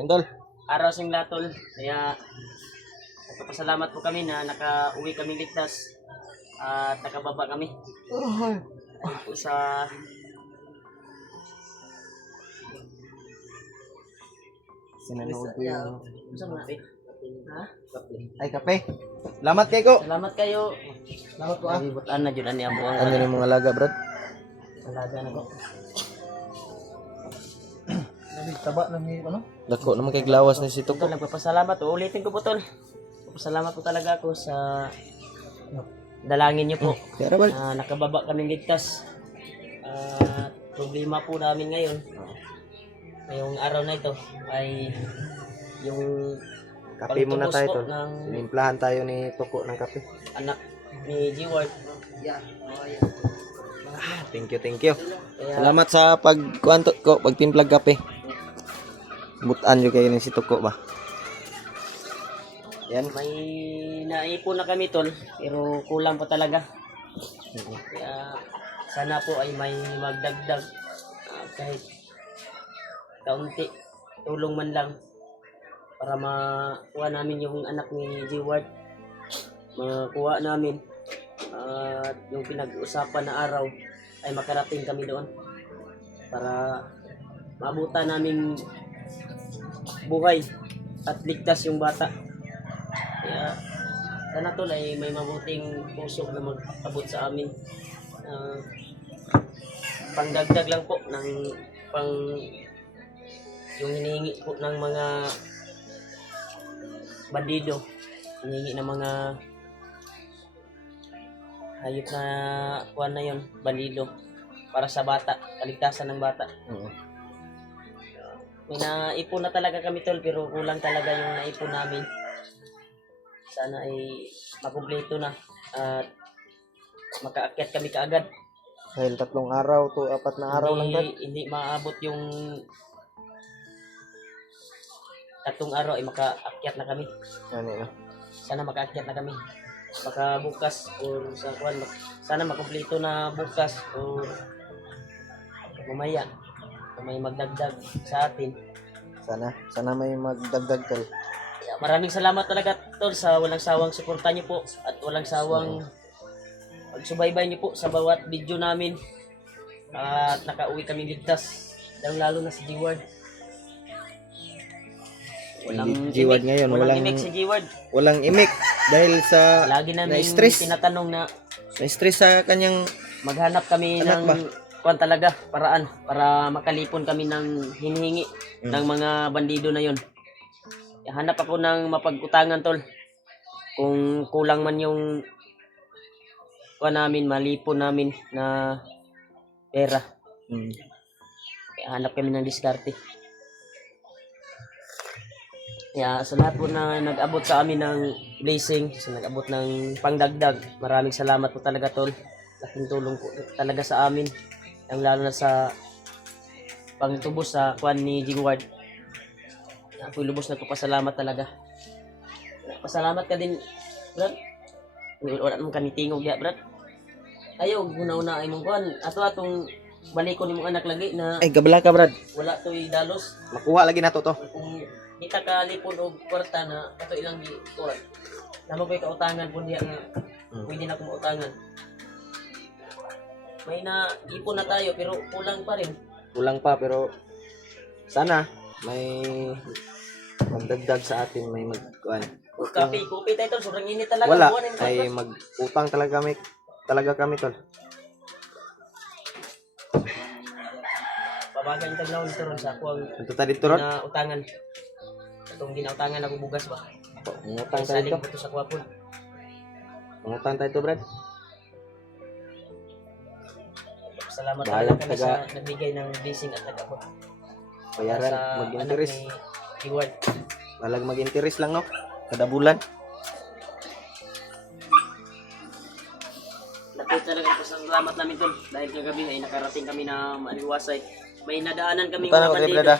Tol. Araw sing latol. Kaya nagpapasalamat po kami na nakauwi kami ligtas at nakababa kami. Ayun po sa Sinanood ko yung... sa mga ha? Ay, kape. Salamat kay ko. Salamat kayo. Salamat po ah. Nabibutan na dyan ani ang buong Ano yung mga alaga, brad? alaga na ko. Taba na ni ano? Dako naman kay glawas ni si Tol, Tuko. nagpapasalamat. Ulitin ko po tol. Nagpapasalamat po talaga ako sa dalangin niyo po. Kaya bal. Na nakababa kami ligtas. Problema po namin ngayon. Ngayong araw na ito ay yung Kape muna pagtubos tayo, po tol. ng Sinimplahan tayo ni Tuko ng kape. anak ni G-Ward. Thank you, thank you. Kaya Salamat sa pagkuanto ko, pagtimplag kape. Butan yung kayo ni si Tuko ba? Yan. may naipon na kami tol pero kulang pa talaga. Kaya sana po ay may magdagdag kahit kaunti tulong man lang para makuha namin yung anak ni G-Ward, makuha namin at yung pinag-uusapan na araw ay makarating kami doon para maabutan namin buhay at ligtas yung bata. Kaya sana tol ay may mabuting puso na mag-abot sa amin. Pangdagdag lang po ng pang yung hinihingi po ng mga bandido, hinihingi ng mga hayop na kuwan na yon, bandido para sa bata, kaligtasan ng bata. May naipon na talaga kami tol pero kulang talaga yung naipon namin. Sana ay makumpleto na at makaakyat kami kaagad. Dahil 3 araw to 4 na araw lang brad. Hindi maabot yung 3 araw ay makaakyat na kami. Ano yun? Sana makaakyat na kami. Baka bukas or sa kuwan, sana makumpleto na bukas o mamaya kung may magdagdag sa atin. Sana may magdagdag tol. Kaya maraming salamat talaga tol sa walang sawang suporta niyo po at walang sawang pagsubaybay niyo po sa bawat video namin. At nakauwi kami ligtas. Lalo na si G-Ward. Walang G-Ward imik. ngayon, Walang imik si G-Ward. walang imik dahil sa Lagi namin na-stress. tinatanong na Na-stress sa kanyang maghanap kami Anak ng ba? kuwan talaga, paraan para makalipon kami ng hinihingi ng mga bandido na yon. Hanap ako ng mapag-utangan tol. Kung kulang man yung kuwan namin, malipon namin na pera. Kaya hanap kami ng diskarte. Kaya sa lahat po na nag-abot sa amin ng blessing, sa nag-abot ng pangdagdag, maraming salamat po talaga tol. Laking tulong po talaga sa amin. Ang lalo na sa pangtubos sa kwan ni G-Ward. Ako lubos na pasalamat talaga. Pasalamat ka din, Brad. Wala naman kami tingog ya, Brad. Ayaw, una-una ay mong kwan. Atong balikon ni mong anak lagi na ay gabala ka brad. wala to'y dalos. Makuha lagi nato to. Kung kita ka lipon o kwarta na ato ilang di kuwan. Namo ko'y kautangan po diya nga pwede na kong utangan. May na ipon na tayo pero kulang pa rin. Kulang pa pero sana may magdagdag sa atin, may magkuan. Kopi tayo tol, sobrang init talaga. Wala Buwan yung ay pagpas. mag-utang talaga kami tol. Pabagan yung taglaw nito ron sa ako ang Ito ta dito ron. utangan. Itong ginautangan ako bugas ba? Mangutang tayo Saling dito. ko to sa kwapon. Mangutang tayo to brad. Salamat Bahala talaga kami taga- sa nagbigay ng blessing at nag-abot. Bayaran Sa anak mag-interest. ni G-Ward. Walang mag-interest lang no. Kada bulan. Lapit talaga po sa salamat namin tol. Dahil kagabi ay nakarating kami na maliwasay. May nadaanan kami Bukan mga ako kay bandido. brada.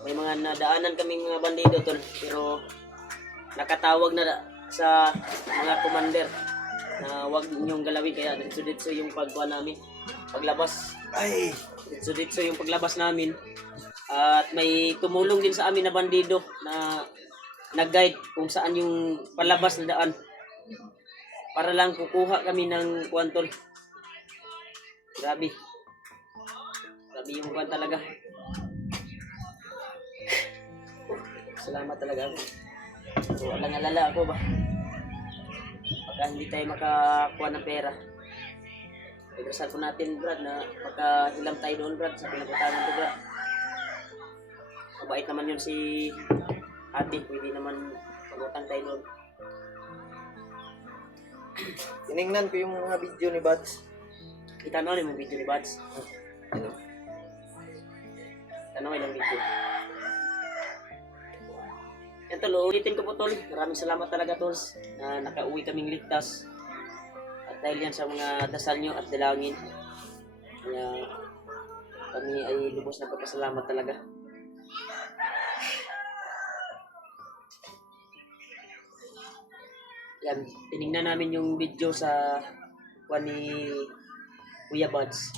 May mga nadaanan kaming mga bandido tol. Pero nakatawag na sa mga commander na wag ninyong galawin kaya ditso yung pagkuha namin. Paglabas. Ay, Ditso yung paglabas namin. At may tumulong din sa amin na bandido na nag-guide kung saan yung palabas na daan. Para lang kukuha kami ng kuwan tol. Grabe. Grabe yung kuwan talaga. Salamat talaga ako. So, alang-alala ako ba? Pagka hindi tayo makakuha ng pera. Idrasal po natin, Brad, na makahilam tayo doon, Brad, sa pinagutangan ko, Brad. Mabait naman yun si ate. Pwede naman pagutang tayo doon. Tiningnan ko yung mga video ni Buds. Kita mo yung video ni Buds. Ano? Ano ilang video. Yan tol, ulitin ko po tol. Maraming salamat talaga tol na nakauwi kaming ligtas. At dahil yan sa mga dasal nyo at dalangin. Kaya kami ay lubos na pagpasalamat talaga. Yan, tinignan namin yung video sa kuha ni Kuya Buds.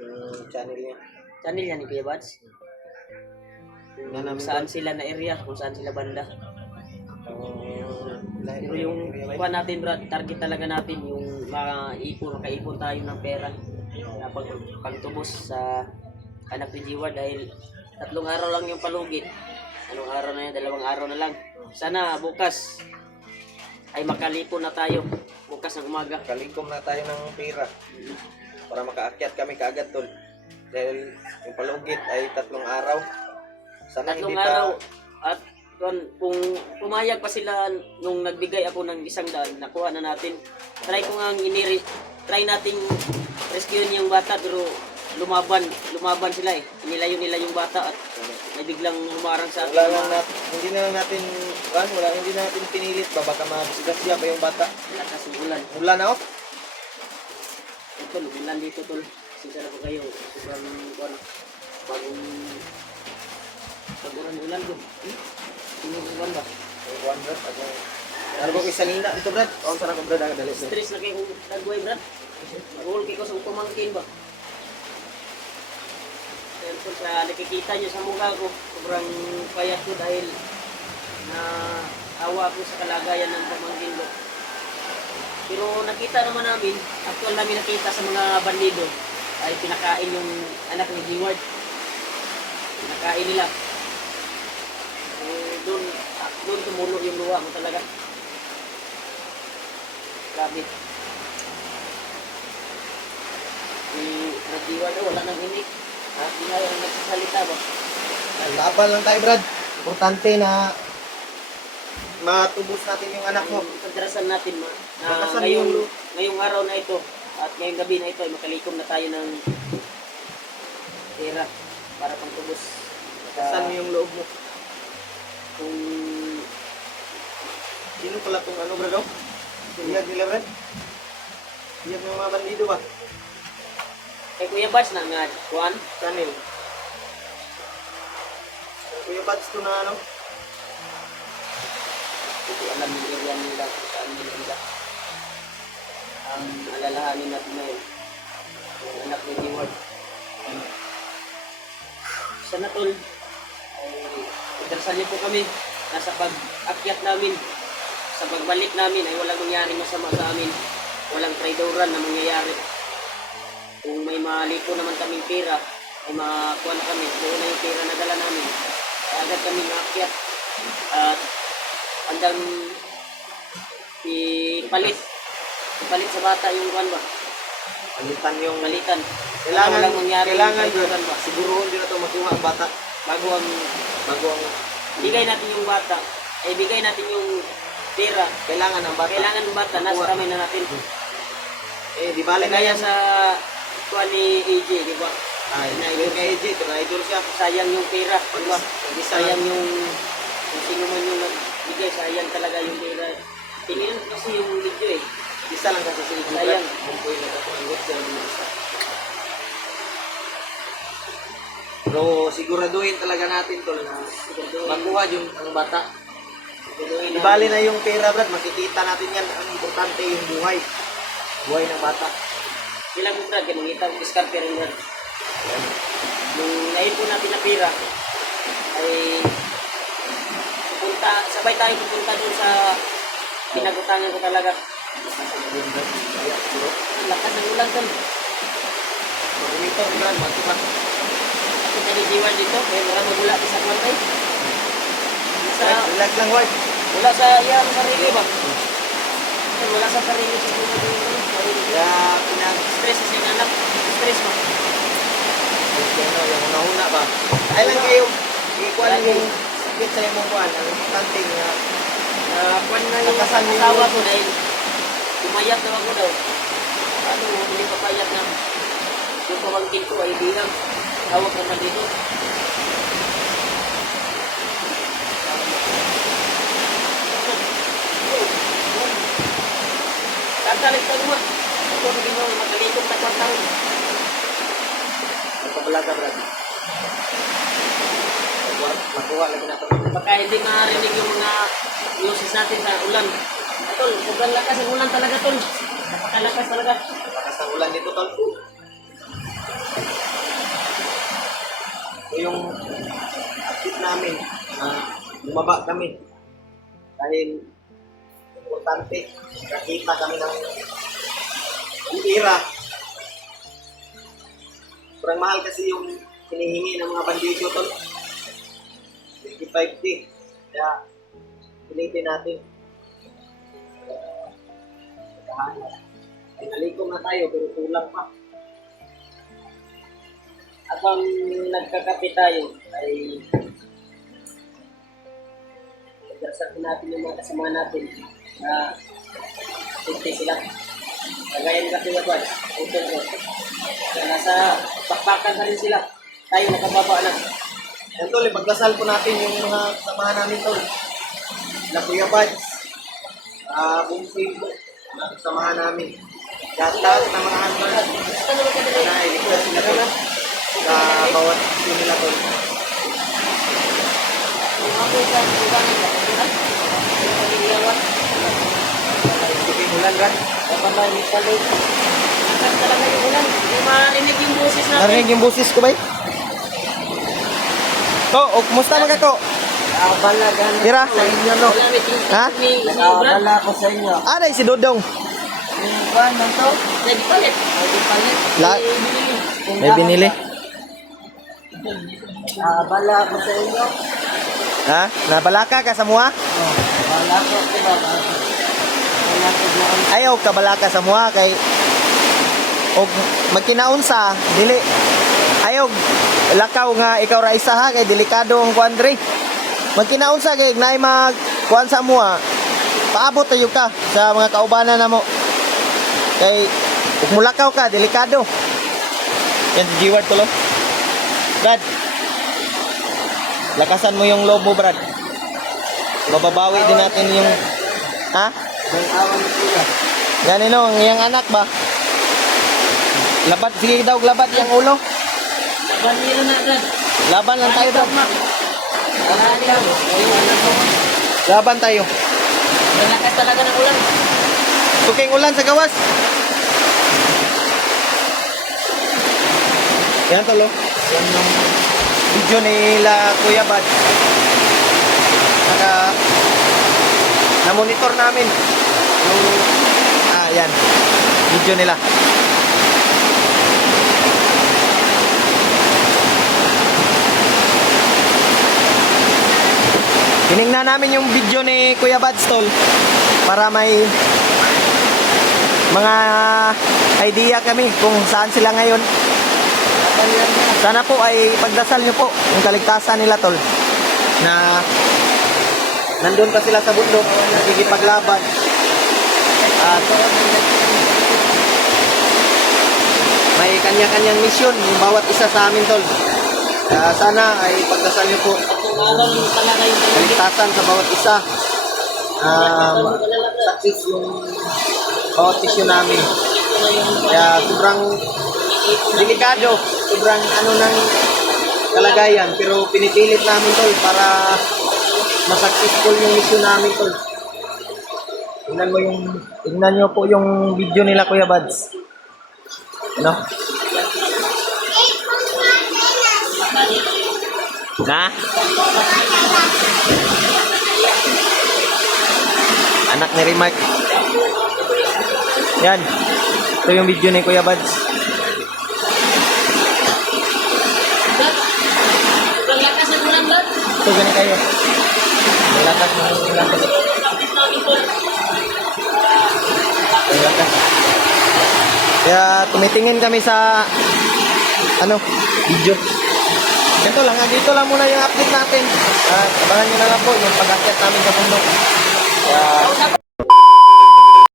Yung channel niya. Channel yan ni Kuya Buds. Tingnan namin Kung saan sila na area, kung saan sila banda. Pero yung kuha natin Brad, target talaga natin yung makaipon tayo ng pera na pagtubos sa anak ni Jiwa dahil 3 araw lang yung palugit. Anong araw na yan? 2 araw na lang. Sana bukas ay makalipon na tayo bukas ng umaga. Kalikom na tayo ng pera para makaakyat kami kaagad tol. Dahil yung palugit ay 3 araw. Sana 3 hindi araw pa at kung pumayag pa sila nung nagbigay ako ng 100, nakuha na natin. Try ko nga try nating rescuein yung bata pero lumaban sila eh. Inilayo nila yung bata at may biglang humarang sa akin. hindi na lang natin hindi na natin pinilit ba baka madisgrasya pa yung bata. Lakas ng ulan. Ulan na oh. Ito, ulan dito tol. Sinsara ko kayo. Sobrang bagong ulan ko. Sinubukan ba? Buwan brad. Ano ko isalina dito brad? O sarang ko brad ang dali. Stress na kayo kung nagway brad. Mag-uul kayo sa pamangkin ba? Kaya po sa nakikita nyo sa mukha ko, sobrang payat ko dahil na awa ko sa kalagayan ng pamangkin ko. Pero nakita naman namin, actual namin nakita sa mga bandido, ay pinakain yung anak ni Heward. Pinakain nila. Doon tumulo yung luha mo talaga. Grabe. Nag-Heward wala nang hinik. At di nga yung nagsasalita ba? Laban lang tayo brad. Importante na matubos natin yung anak mo. Pagdarasan natin na Pagdarasan ngayong araw na ito at ngayong gabi na ito ay makalikom na tayo ng pera para pangtubos. Saan mo yung loob mo? Kung Sino pala tong ano brad? Iyag nila brad? Iyag ng mga bandido ba? kay Kuya Bats na nga, Juan, Channel. Kuya Buds to na ano? hindi alam yung area nila kung saan nila. Ang alalahanin natin ngayon, yung anak ni Heward. Sana tol, ay idarasal niyo po kami na sa pag-akyat namin, sa pagbalik namin ay walang nangyari masama sa amin, walang traidoran na mangyayari. Kung may malipo naman kaming pera, ay makakuha na kami, doon na yung pera na dala namin. Agad kami naakyat at hanggang ipalit sa bata yung kuwan ba? Palitan yung Palitan. kailangan Walang mangyari kailangan yung traidoran ba? siguruhin din na to makuha ang bata Bago ang bago ang bigay natin yung bata, ay bigay natin yung pera. kailangan ng bata. Kailangan ng bata, nasa kamay na natin. Di bale na Kaya yan. sa kuwan ni AJ, di ba? Ay, yung kay AJ, idol siya. Sayang yung pera, di ba? Hindi Sayang yung kung sino man yung nagbigay, sayang talaga yung pera. Tingnan ko kasi yung video eh. Isa lang kasi sila. Sayang. Mungkoy na ako ang gusto ng isa. Pero siguraduhin talaga natin tol na makuha yung ang bata. Di bale na yung pera brad, makikita natin yan. Ang importante yung buhay. Buhay ng bata. Sila mo brad, kaya mangita ko discard pero brad. Yung naipon natin na pira, ay sabay tayo pupunta doon sa pinagutangan ko talaga. Ang lakas ng ulan doon. Dito, Brad, matipat. Ako na ni dito, kaya wala magula sa kwantay. Relax lang, Ward. Wala sa iyang sarili ba? Wala sa sarili sa mga dito. Kaya, Stress sa iyang anak. Stress mo. yung una-una ba? Ay lang kayo, ikuan yung sakit sa imong kuan, ang importante nga, Kwan na yung Nakasan mo asawa yung- ko dahil pumayat daw ako daw. Ano, hindi papayat na yung pamangkin ko ay bilang tawag naman dito. Tatalit ka naman. Ako naging mo, magkalitong na kwartaon. Pabalaga, Brad. Makuha lagi na ito. Baka hindi marinig yung mga uses natin sa ulan. Tol, sobrang lakas ang ulan talaga, Tol. Napakalakas talaga. Lakas ng ulan dito, Tol. Ito yung akit namin. Bumaba kami. Dahil importante, nakita kami ng tira. Sobrang mahal kasi yung hinihingi ng mga bandido, Tol. 55D. Kaya, pilitin natin. Pinalikom na tayo, pero kulang pa. Habang nagkakape tayo, ay nagdasal natin yung mga kasama natin na kunti sila. Kagaya ng kape ba? Utol ko. Nasa bakbakan na rin sila. Tayo nakababa na. Yan, Tol, ipagdasal po natin yung mga samahan namin, Tol. Na Kuya Bads, Bumsing po, na samahan namin. Lahat ng mga hunters, na iligtas sila, Tol. Sa bawat issue nila, Tol. Kung ako sa uganan ka, yung pagiglawan, Sige, ulan, Brad. kapamay ni Palay. Lakas talaga yung ulan. Hindi marinig yung boses natin. Narinig yung busis ko ba? Ko, kumusta mga ko? Nakabalagan Tira? sa inyo, no? Ha? Nakabala ko sa inyo. Aray, si Dodong. Yung kuhan na to? Nagpalit. Nagpalit. La- May binili. Nakabala ko sa inyo. Ha? Nabalaka ka sa mua? Nakabala ko, diba? Ayaw ka balaka sa mua kay og magkinaunsa dili ayaw lakaw nga ikaw ra isa ha kay delikado ang kuandre magkinaunsa kay naay mag kuan sa mua paabot tayo ka sa mga kaubanan namo kay ug mulakaw ka delikado yan si Jiward tulo Brad lakasan mo yung loob mo Brad mababawi din natin yung ha May awan sila. yan ino, ang iyang anak ba? Labat, sige daw, labat yung ulo. Laban nila na, Dad. Laban lang tayo daw. Wala nila. Yung anak ko. Laban tayo. Malakas talaga ng ulan. Tuking ulan sa gawas. Yan tolo. Yan yung video nila Kuya Bad. Na-monitor namin. Yung, yan. Video nila. Tinignan namin yung video ni Kuya Badstol para may mga idea kami kung saan sila ngayon. Sana po ay pagdasal nyo po yung kaligtasan nila tol na nandun pa sila sa bundok nagigipaglaban at may kanya-kanyang misyon yung bawat isa sa amin tol. Kaya sana ay pagdasal nyo po Aral yung talaga yung kaligtasan sa bawat isa. Success yung bawat issue namin. Kaya sobrang delikado, sobrang ano ng kalagayan. Pero pinipilit namin tol para masuccessful yung mission namin tol. Tingnan nyo po yung video nila Kuya Bads. Ano? Na? Anak ni Remark. Yan. Ito yung video ni Kuya Bads. Paglakas na kulang ba? Ito gani kayo. Lakas na. Lakas. Lakas. Kaya tumitingin kami sa video. Ganito lang, dito lang muna yung update natin. At abangan nyo na lang po yung pag-akyat namin sa bundok. Kaya